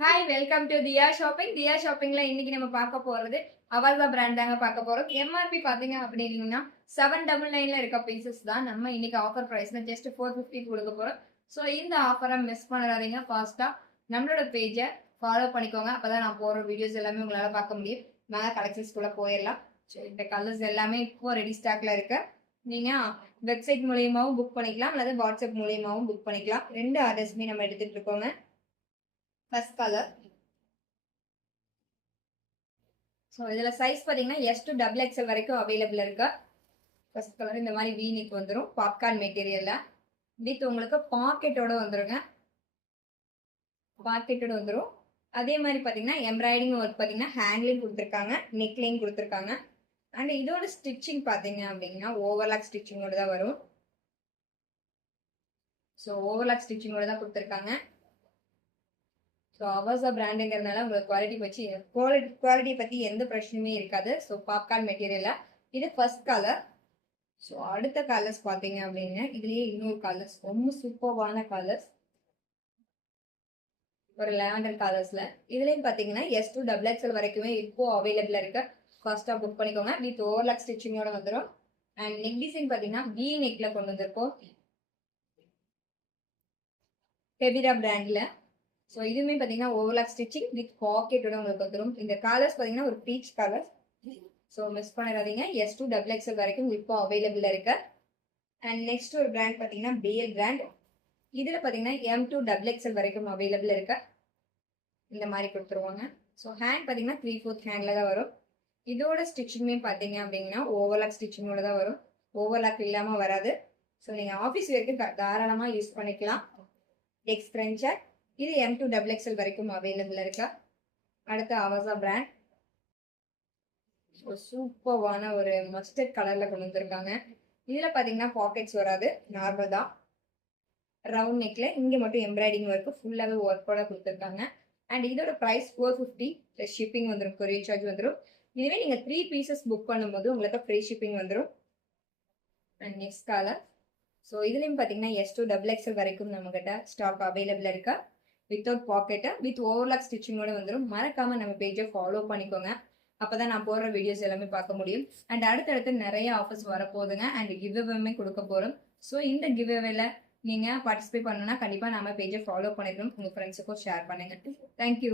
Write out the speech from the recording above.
Hi welcome to Diya shopping. Diya ஷாப்பிங்ல இன்னைக்கு நம்ம பார்க்க போறது அவல்வா பிராண்ட் தாங்க பார்க்க போறோம். எம்ஆர்பி பாத்தீங்க அப்படின்னா 799ல இருக்க பீசஸ் தான் நம்ம இன்னைக்கு ஆஃபர் பிரைஸ்ல ஜஸ்ட் 450 கொடுக்க போறோம். ஸோ இந்த ஆஃபரை மிஸ் பண்ணாதீங்க. ஃபாஸ்டா நம்மளோட பேஜை ஃபாலோ பண்ணிக்கோங்க. அப்பதான் நான் போற வீடியோஸ் எல்லாமே உங்களால பார்க்க முடியும். மேலே கலெக்ஷன்ஸ்குள்ள போயிடலாம். ஸோ இந்த கலர்ஸ் எல்லாமே இப்போ ரெடி ஸ்டாக்ல இருக்கு. நீங்க வெப்சைட் மூலியமாவும் புக் பண்ணிக்கலாம் அல்லது வாட்ஸ்அப் மூலியமாவும் புக் பண்ணிக்கலாம். ரெண்டு ஆர்டர்ஸுமே நம்ம எடுத்துட்டு இருக்கோங்க. First colour. ஸோ இதில் சைஸ் பார்த்தீங்கன்னா S to XXL வரைக்கும் அவைலபிள் இருக்கு. ஃபர்ஸ்ட் கலர் இந்த மாதிரி வி நெக் வந்துடும். பாப்கார்ன் மெட்டீரியலில் வித் உங்களுக்கு பாக்கெட்டோட வந்துருங்க. பாக்கெட்டோட வந்துடும். அதே மாதிரி பார்த்தீங்கன்னா எம்ப்ராய்டிங் ஒர்க் பார்த்தீங்கன்னா ஹேண்ட்லையும் கொடுத்துருக்காங்க, நெக்லையும் கொடுத்துருக்காங்க. அண்ட் இதோட ஸ்டிச்சிங் பார்த்தீங்க அப்படின்னா ஓவர்லாக் ஸ்டிச்சிங்கோட தான் வரும். ஸோ ஓவர்லாக் ஸ்டிச்சிங்கோட தான் கொடுத்துருக்காங்க. ஸோ அவர்ஸா பிராண்டுங்கிறதுனால உங்களுக்கு குவாலிட்டி பற்றி எந்த பிரச்சனையுமே இருக்காது. ஸோ பாப்கார்ன் மெட்டீரியலில் இது ஃபர்ஸ்ட் கலர். ஸோ அடுத்த கலர்ஸ் பார்த்தீங்க அப்படின்னா இதுலேயே இன்னொரு கலர்ஸ் ரொம்ப சூப்பர்வான கலர்ஸ், ஒரு லேவண்டர் கலர்ஸில். இதுலேயும் பார்த்தீங்கன்னா S to XXL வரைக்குமே இப்போ அவைலபிளாக இருக்கு. ஃபர்ஸ்ட்டாக புக் பண்ணிக்கோங்க. வித் ஓவர்லாக் ஸ்டிச்சிங்கோட வந்துடும். அண்ட் நெக் டிசைன் பார்த்தீங்கன்னா வி நெக்கில் கொண்டு வந்திருக்கோம் ஹெவிரா பிராண்டில். ஸோ இதுவுமே பார்த்தீங்கன்னா ஓவர்லாக் ஸ்டிச்சிங் வித் பாக்கெட்டோட உங்களுக்கு வந்துடும். இந்த கலர்ஸ் பார்த்தீங்கன்னா ஒரு பீச் கலர். ஸோ மிஸ் பண்ணிடாதீங்க. S to XXL வரைக்கும் இப்போ அவைலபிளாக இருக்கு. அண்ட் நெக்ஸ்ட் ஒரு பிராண்ட் பார்த்தீங்கன்னா பேல் பிராண்ட். இதில் பார்த்தீங்கன்னா M to XXL வரைக்கும் அவைலபிள் இருக்கு. இந்த மாதிரி கொடுத்துருவாங்க. ஸோ ஹேண்ட் பார்த்தீங்கன்னா 3/4 ஹேண்டில் தான் வரும். இதோட ஸ்டிச்சிங்குமே பார்த்தீங்க அப்படின்னா ஓவர்லாக் ஸ்டிச்சிங்கோட தான் வரும். ஓவர்லாக் இல்லாமல் வராது. ஸோ நீங்கள் ஆஃபீஸ் வரைக்கும் தாராளமாக யூஸ் பண்ணிக்கலாம். எக்ஸ் கிரன்ச்சர் இது M to XXL வரைக்கும் அவைலபிள் இருக்கா. அடுத்த அவர்ஸா பிராண்ட். சூப்பர்வான ஒரு மஸ்டர்ட் கலர்ல கொண்டு வந்திருக்காங்க. இதுல பாத்தீங்கன்னா பாக்கெட்ஸ் வராது, நார்மல் தான். ரவுண்ட் நெக்ல இங்க மட்டும் எம்ப்ராய்டிங் ஒர்க் ஃபுல்லாவே ஒர்க்கோட கொடுத்துருக்காங்க. அண்ட் இதோட பிரைஸ் 450 ப்ளஸ் ஷிப்பிங் வந்துடும், கொரியர் சார்ஜ் வந்துடும். இதுவே நீங்க 3 பீசஸ் புக் பண்ணும்போது உங்களுக்கு ஃப்ரீ ஷிப்பிங் வந்துடும். And next colour. ஸோ இதுலயும் பாத்தீங்கன்னா S to XXL வரைக்கும் நம்ம கிட்ட ஸ்டாக் அவைலபிள் இருக்கா. வித்தவுட் பாக்கெட்டு வித் ஓவர்லாக் ஸ்டிச்சிங்கோட வந்துடும். மறக்காம நம்ம பேஜை ஃபாலோ பண்ணிக்கோங்க. அப்பதான் நான் போடுற வீடியோஸ் எல்லாமே பார்க்க முடியும். அண்ட் அடுத்தடுத்து நிறைய ஆஃபர்ஸ் வரப்போகுதுங்க. அண்ட் கிவ்அவேமே கொடுக்க போறோம். ஸோ இந்த கிவ்அவேல நீங்க பார்ட்டிசிபேட் பண்ணணும்னா கண்டிப்பா நம்ம பேஜை ஃபாலோ பண்ணிக்கணும். உங்க ஃப்ரெண்ட்ஸுக்கும் ஷேர் பண்ணுங்க. தேங்க்யூ.